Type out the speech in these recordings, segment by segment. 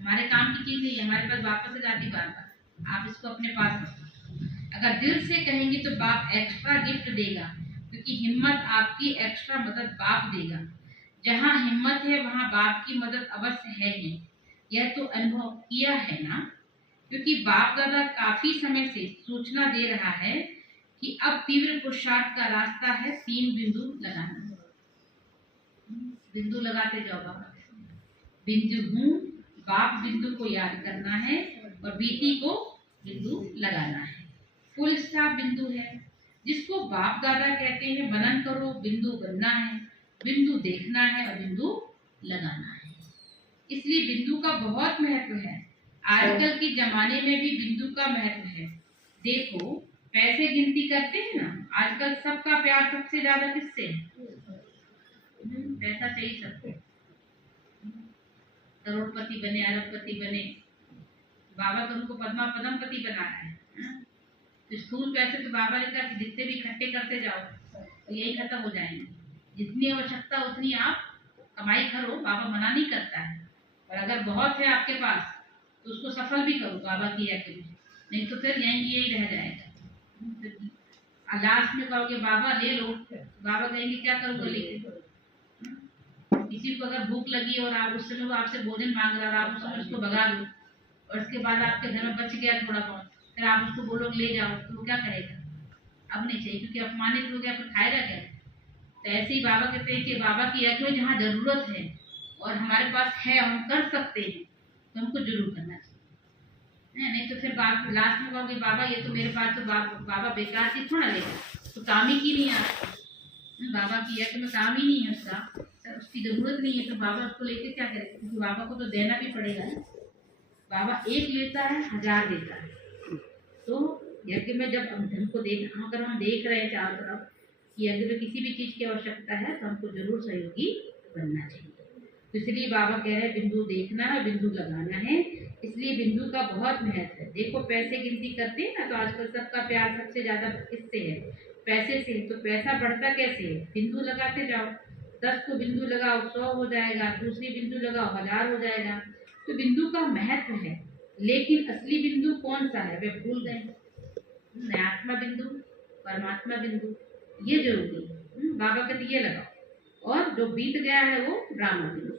हमारे काम की चीज नहीं है, हमारे पास वापस आ जाती बार बार। आप इसको अपने पास रखो। अगर दिल से कहेंगे तो बाप एक्स्ट्रा गिफ्ट देगा, क्योंकि हिम्मत आपकी एक्स्ट्रा मदद बाप देगा। जहाँ हिम्मत है वहाँ बाप की मदद अवश्य है ही। यह तो अनुभव किया है ना, क्योंकि बाप दादा काफी समय से सूचना दे रहा है कि अब तीव्र पुरुषार्थ का रास्ता है 3 बिंदु लगाना। बिंदु लगाते जाओ बाबा। बिंदु हूँ, बाप बिंदु को याद करना है और बीती को बिंदु लगाना है। फुल स्टॉप बिंदु है, जिसको बाप दादा कहते हैं। मनन करो, बिंदु बनना है, बिंदु देखना है और बिंदु लगाना है। इसलिए बिंदु का बहुत महत्व है। आजकल के जमाने में भी बिंदु का महत्व है। देखो, पैसे गिनती करते हैं ना, आजकल सबका प्यार सबसे ज्यादा किससे है? पैसा चाहिए सबको। करोड़पति बने, अरबपति बने, बाबा तो उनको पद्मा पद्मपति बना रहा है। तो स्थूल पैसे तो बाबा ने कहा कि जितने भी इकट्ठे करते जाओ तो यही खत्म हो जाएंगे। जितनी आवश्यकता उतनी आप कमाई करो, बाबा मना नहीं करता है। और अगर बहुत है आपके पास तो उसको सफल भी करो बाबा की आज्ञा में, नहीं तो फिर यही रह जाएगा। लास्ट में कहोगे बाबा ले लो, बाबा कहेंगे क्या करूँगा लेके। किसी को अगर भूख लगी और आप उस समय वो आपसे भोजन मांग रहा है, आप उस समय उसको भगा दो और उसके बाद आपके घर में बच गया थोड़ा बहुत, फिर आप उसको बोलोगे ले जाओ, तो वो क्या करेगा? अब नहीं चाहिए, क्योंकि अपमानित हो गया, फिर खाएगा क्या? तो ऐसे ही बाबा कहते हैं कि बाबा की यज्ञ में जहाँ जरूरत है और हमारे पास है, हम कर सकते हैं, तो हमको जरूर करना चाहिए। नहीं तो फिर बात लास्ट में कहोगे बाबा ये तो मेरे पास तो बाबा बेकार की थोड़ा लेगा, तो काम ही की नहीं आपको। बाबा की यज्ञ में काम ही नहीं है उसका, उसकी जरूरत नहीं है, तो बाबा उसको लेके क्या करेगा? क्योंकि बाबा को तो देना भी पड़ेगा ना। बाबा एक लेता है, 1000 देता है। तो यज्ञ में जब हमको अगर हम देख रहे हैं चारों तरफ कि यज्ञ में किसी भी चीज की आवश्यकता है, तो हमको जरूर सहयोगी बनना चाहिए। तो इसलिए बाबा कह रहे हैं बिंदु देखना है, बिंदु लगाना है। इसलिए बिंदु का बहुत महत्व है। देखो, पैसे गिनती करते हैं ना, तो आजकल सबका प्यार सबसे ज्यादा किससे है? पैसे से। तो पैसा बढ़ता कैसे है? बिंदु लगाते जाओ। 10 को बिंदु लगाओ 100 हो जाएगा, दूसरी बिंदु लगाओ 1000 हो जाएगा। तो बिंदु का महत्व है, लेकिन असली बिंदु कौन सा है वे भूल गए। आत्मा बिंदु, परमात्मा बिंदु, ये जरूरी है। बाबा कहते ये लगाओ, और जो बीत गया है वो ड्रामा बिंदु।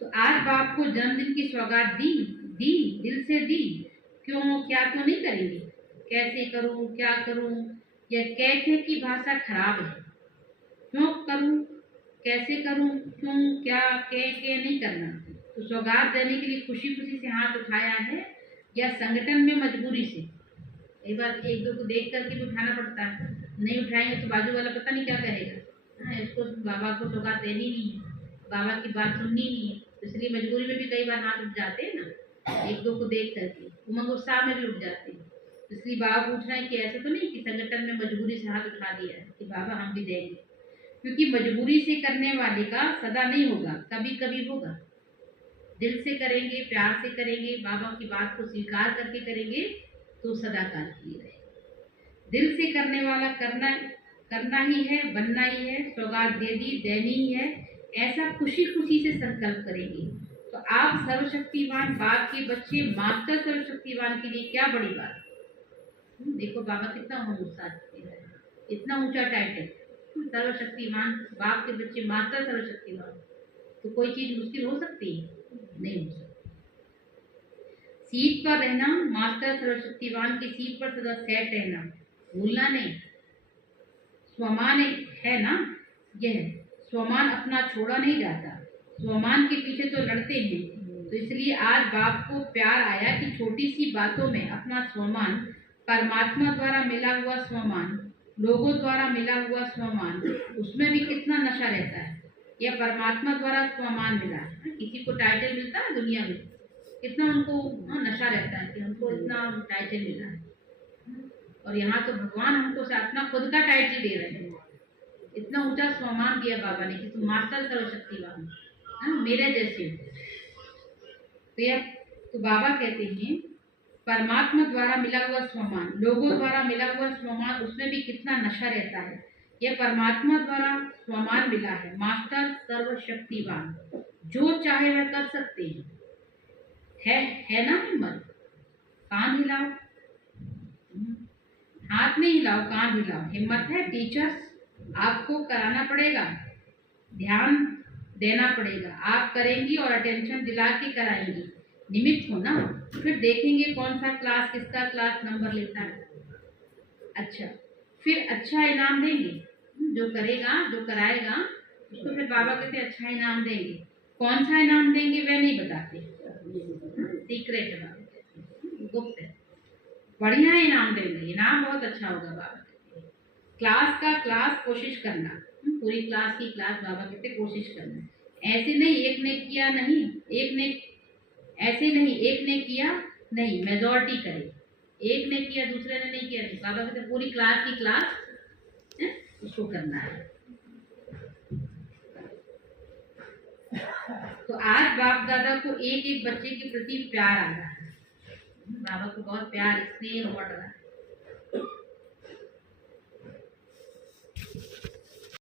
तो आज बाप को जन्मदिन की सौगात दी, दिल से दी। क्यों, क्या तो नहीं करेंगे? कैसे करूं, क्या करूं? यह कहते की भाषा खराब है। क्यों करूं, कैसे करूं, क्यों, क्या, के नहीं करना। तो सौगात देने के लिए खुशी खुशी से हाथ उठाया है, या संगठन में मजबूरी से? कई बार एक दो को देख करके भी उठाना पड़ता है, नहीं उठाएंगे तो बाजू वाला पता नहीं क्या कहेगा। इसको बाबा को सौगात देनी नहीं है, बाबा की बात सुननी नहीं है, तो इसलिए मजबूरी में भी कई बार हाथ उठ जाते हैं ना, एक दो को देख करके उमंग उत्साह में भी उठ जाते हैं। इसलिए बाबा पूछ रहे हैं कि ऐसे तो नहीं कि संगठन में मजबूरी से हाथ उठा दिया है कि बाबा हम भी देंगे, क्योंकि मजबूरी से करने वाले का सदा नहीं होगा, कभी कभी होगा। दिल से करेंगे, प्यार से करेंगे, बाबा की बात को स्वीकार करके करेंगे, तो सदा काल के लिए रहेगा। दिल से करने वाला करना ही है, बनना ही है, सौगात दे दी, देनी ही है, ऐसा खुशी खुशी से संकल्प करेंगे। तो आप सर्वशक्तिवान बाप के बच्चे, मास्टर सर्वशक्तिवान के लिए क्या बड़ी बात। देखो बाबा कितना उत्साह देते हैं, इतना ऊंचा टाइटल, सर्वशक्तिमान बाप के बच्चे, मास्टर सर्वशक्तिवान। तो कोई चीज मुश्किल हो सकती है? नहीं हो सकती। सीट पर रहना, मास्टर सर्वशक्तिवान की सीट पर सदा सेट रहना, भूलना नहीं। स्वमान है ना, यह स्वमान अपना छोड़ा नहीं जाता, स्वमान के पीछे तो लड़ते हैं। तो इसलिए आज बाप को प्यार आया कि छोटी सी बातों में अपना स्वमान, परमात्मा द्वारा मिला हुआ स्वमान, लोगों द्वारा मिला हुआ स्वमान, उसमें भी कितना नशा रहता है। यह परमात्मा द्वारा स्वमान मिला है। किसी को टाइटल मिलता है दुनिया में, कितना उनको नशा रहता है कि हमको इतना टाइटल मिला है, और यहाँ तो भगवान हमको से अपना खुद का टाइटल दे रहे हैं। इतना ऊंचा स्वमान दिया बाबा ने कि तुम मास्टर सर्वशक्तिवान, मेरे जैसे। तो बाबा कहते हैं परमात्मा द्वारा मिला हुआ स्वमान, लोगों द्वारा मिला हुआ स्वमान, उसमें भी कितना नशा रहता है। यह परमात्मा द्वारा स्वमान मिला है, मास्टर सर्वशक्तिवान, जो चाहे वह कर सकते हैं। है ना हिम्मत? कान हिलाओ, हाथ नहीं हिलाओ, कान हिलाओ। हिम्मत है? टीचर्स आपको कराना पड़ेगा, ध्यान देना पड़ेगा। आप करेंगी और अटेंशन दिला के कराएंगी। निमित्त हो ना, फिर देखेंगे कौन सा क्लास किसका क्लास नंबर लेता है। अच्छा, फिर अच्छा इनाम देंगे। जो करेगा, जो कराएगा, उसको फिर बाबा कहते अच्छा इनाम देंगे। कौन सा इनाम देंगे वह नहीं बताते, सीक्रेट है, बाबा गुप्त है। बढ़िया इनाम देंगे, इनाम बहुत अच्छा होगा। बाबा कहते क्लास का क्लास कोशिश करना, पूरी क्लास की क्लास बाबा कहते कोशिश करना। ऐसे नहीं एक ने किया नहीं, एक ने ऐसे नहीं एक ने किया नहीं, मेजॉरिटी करे। एक ने किया दूसरे ने नहीं किया, नहीं। बाबा कहते पूरी क्लास की क्लास उसको करना है। तो आज बाप दादा को एक एक बच्चे के प्रति प्यार आ रहा है। बाबा को बहुत प्यार स्नेह बढ़ रहा है।